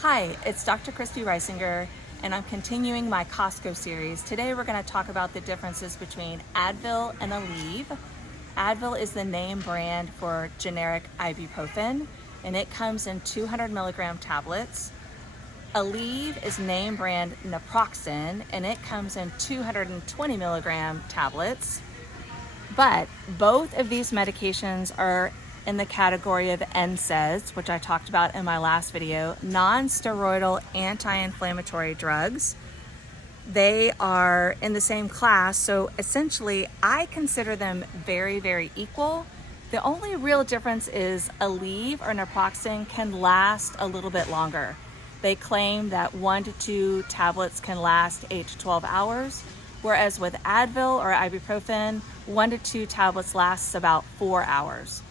Hi, it's Dr. Christy Reisinger, and I'm continuing my Costco series. Today we're going to talk about the differences between Advil and Aleve. Advil is the name brand for generic ibuprofen, and it comes in 200 milligram tablets. Aleve is name brand naproxen, and it comes in 220 milligram tablets. But both of these medications are in the category of NSAIDs, which I talked about in my last video, non-steroidal anti-inflammatory drugs. They are in the same class, so essentially I consider them very, very equal. The only real difference is Aleve or naproxen can last a little bit longer. They claim that 1 to 2 tablets can last 8 to 12 hours, whereas with Advil or ibuprofen, 1 to 2 tablets lasts about 4 hours.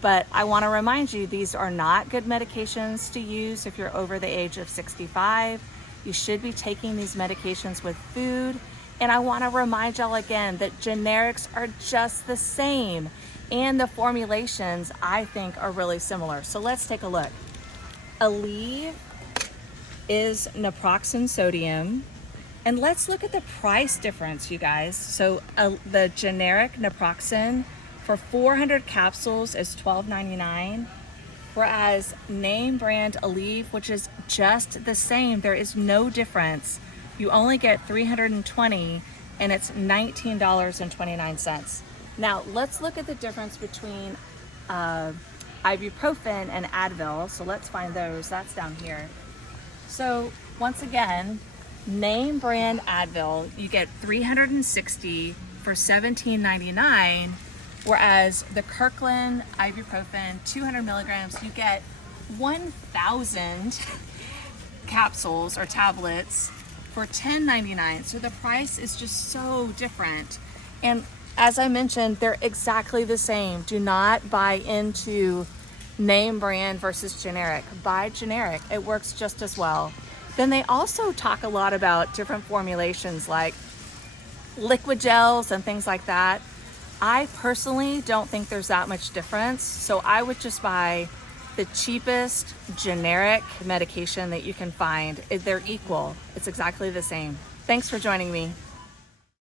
But I want to remind you, these are not good medications to use if you're over the age of 65. You should be taking these medications with food. And I want to remind y'all again that generics are just the same. And the formulations, I think, are really similar. So let's take a look. Aleve is naproxen sodium. And let's look at the price difference, you guys. So the generic naproxen for 400 capsules is $12.99, whereas name brand Aleve, which is just the same, there is no difference. You only get 320 and it's $19.29. Now let's look at the difference between ibuprofen and Advil. So let's find those, that's down here. So once again, name brand Advil, you get 360 for $17.99, whereas the Kirkland ibuprofen 200 milligrams, you get 1,000 capsules or tablets for $10.99. So the price is just so different. And as I mentioned, they're exactly the same. Do not buy into name brand versus generic. Buy generic, it works just as well. Then they also talk a lot about different formulations like liquid gels and things like that. I personally don't think there's that much difference, so I would just buy the cheapest generic medication that you can find. They're equal. It's exactly the same. Thanks for joining me.